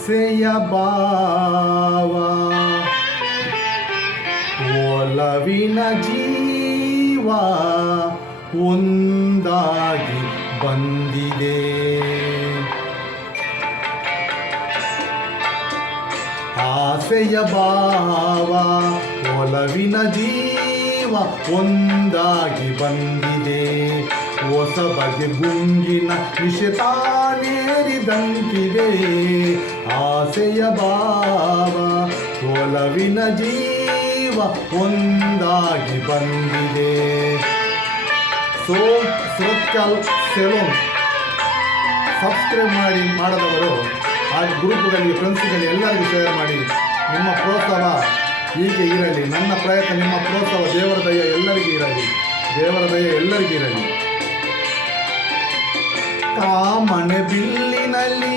ಆಸೆಯ ಭಾವ ಒಲವಿನ ಜೀವ ಒಂದಾಗಿ ಬಂದಿದೆ. ಆಸೆಯ ಭಾವ ಒಲವಿನ ಜೀವ ಒಂದಾಗಿ ಬಂದಿದೆ. ಹೊಸ ಬಗೆ ಗುಂಗಿನ ನಿಶತಾನೇರಿದಂತಿದೆ. ಆಸೆಯ ಭಾವ ಒಲವಿನ ಜೀವ ಒಂದಾಗಿ ಬಂದಿದೆ. ಸೋತ್ಕಲ್ ಸೆಲೂನ್ ಸಬ್ಸ್ಕ್ರೈಬ್ ಮಾಡದವರು ಆ ಗ್ರೂಪ್ಗಳಿಗೆ, ಫ್ರೆಂಡ್ಸ್ಗಳಿಗೆ ಎಲ್ಲರಿಗೂ ಶೇರ್ ಮಾಡಿ. ನಿಮ್ಮ ಪ್ರೋತ್ಸಾಹ ಹೀಗೆ ಇರಲಿ. ನನ್ನ ಪ್ರಯತ್ನ, ನಿಮ್ಮ ಪ್ರೋತ್ಸಾಹ, ದೇವರ ದಯ ಎಲ್ಲರಿಗೂ ಇರಲಿ. ದೇವರ ದಯ ಎಲ್ಲರಿಗೂ ಇರಲಿ. ಕಾಮನೆ ಬಿಲ್ಲಿನಲ್ಲಿ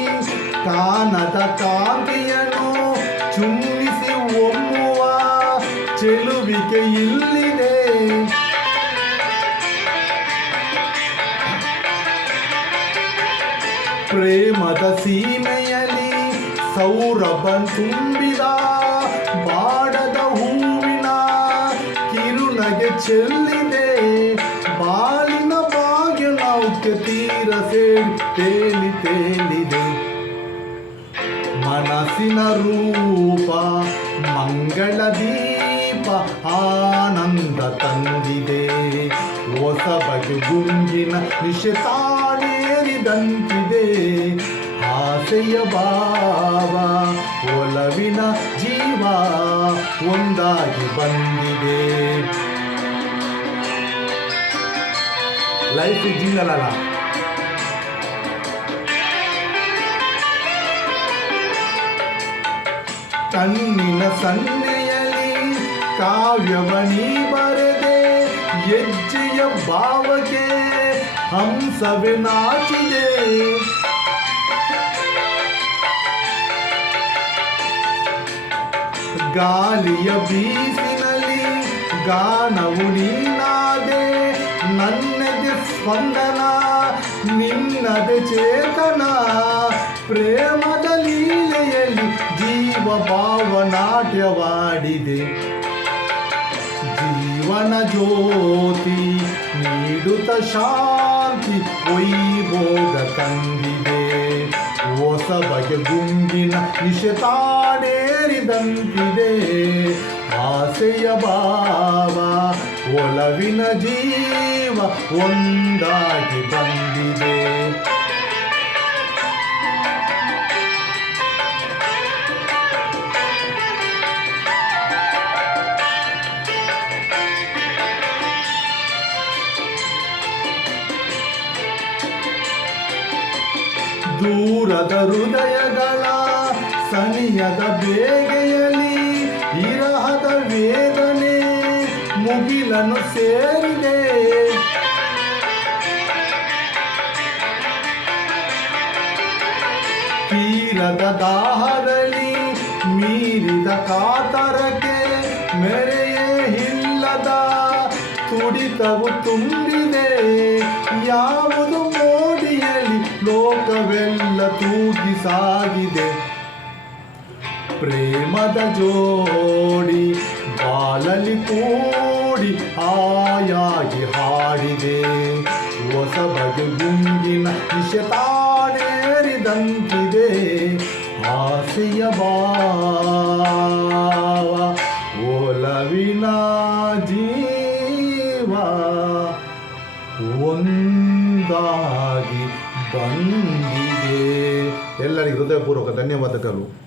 ಕಾನದ ಕಾಂತಿಯನ್ನು ಚುಮ್ಮಿಸಿ ಒಮ್ಮುವ ಚೆಲುವಿಕೆ ಇಲ್ಲಿದೆ. ಪ್ರೇಮದ ಸೀಮೆಯಲ್ಲಿ ಸೌರಭ ತುಂಬಿದ ಬಾಡದ ಹೂವಿನ ಕಿರುನಗೆ ಚೆಲ್ಲಿದೆ. ಬಾಳಿನ ಭಾಗ್ಯ ನೌಕೆ ತೀರ ಸೇರಿ ತೇಲಿ ತೇಲಿದೆ. ಮನಸ್ಸಿನ ರೂಪ ಮಂಗಳ ದೀಪ ಆನಂದ ತಂದಿದೆ. ಹೊಸ ಬಗೆ ಗುಂಗಿನ ನಿಶತಾನೇರಿದಂತಿದೆ. ಆಸೆಯ ಭಾವ ಒಲವಿನ ಜೀವ ಒಂದಾಗಿ ಬಂದಿದೆ. ಲೈಫ್ ಜಿಂಗಲ್ ಅಲ್ಲ. ಕಣ್ಣಿನ ಸನ್ನೆಯಲ್ಲಿ ಕಾವ್ಯವನಿ ಬರೆದೆ. ಹೆಜ್ಜೆಯ ಭಾವಕ್ಕೆ ಹಂಸವೇ ನಾಚಿದೆ. ಗಾಳಿಯ ಬೀಸಿನಲ್ಲಿ ಗಾನವು ನೀನಾದೆ. ನನ್ನದೆ ಸ್ಪಂದನ ನಿನ್ನದೆ ಚೇತನ. ಪ್ರೇಮದ ಲೀಲೆಯಲ್ಲಿ ಜೀವ ಭಾವ ನಾಟ್ಯವಾಡಿದೆ. ಜೀವನ ಜ್ಯೋತಿ ನೀಡುತ್ತ ಶಾಂತಿ ವೈಭೋಗ ತಂದಿದೆ. ಹೊಸ ಬಗೆ ಗುಂಗಿನ ನಿಶತಾನೇರಿದಂತಿದೆ. ಆಸೆಯ ಭಾವ ಒಲವಿನ ಜೀವ ಒಂದಾಗಿ ಬಂದಿದೆ. ದೂರದ ಹೃದಯಗಳ ಸನಿಯದ ಬೇಗೆಯಲ್ಲಿ ಇರಹದ ವೇದನೆ ಮುಗಿಲನ್ನು ಸೇರಿದೆ. ತೀರದ ದಾಹದಲ್ಲಿ ಮೀರಿದ ಕಾತರಕ್ಕೆ ಮೆರೆಯೇ ಇಲ್ಲದ ತುಡಿತವು ತುಂಬಿದೆ. ಯಾವುದು ಮೋಡಿಯಲ್ಲಿ ಲೋಕವೆಲ್ಲ ತೂಗಿ ಸಾಗಿದೆ. ಪ್ರೇಮದ ಜೋಡಿ ಬಾಲಲಿ ಕೂಡಿ ಆಯಾಗಿ ಹಾಡಿದೆ. ಹೊಸ ಬಗೆ ಗುಂಗಿನ ನಿಶತಾನೇರಿದಂತಿದೆ. ಆಸೆಯ ಭಾವ ಒಲವಿನ ಜೀವ ಒಂದಾಗಿ ಬಂದಿದೆ. ಎಲ್ಲರಿಗೂ ಹೃದಯಪೂರ್ವಕ ಧನ್ಯವಾದಗಳು.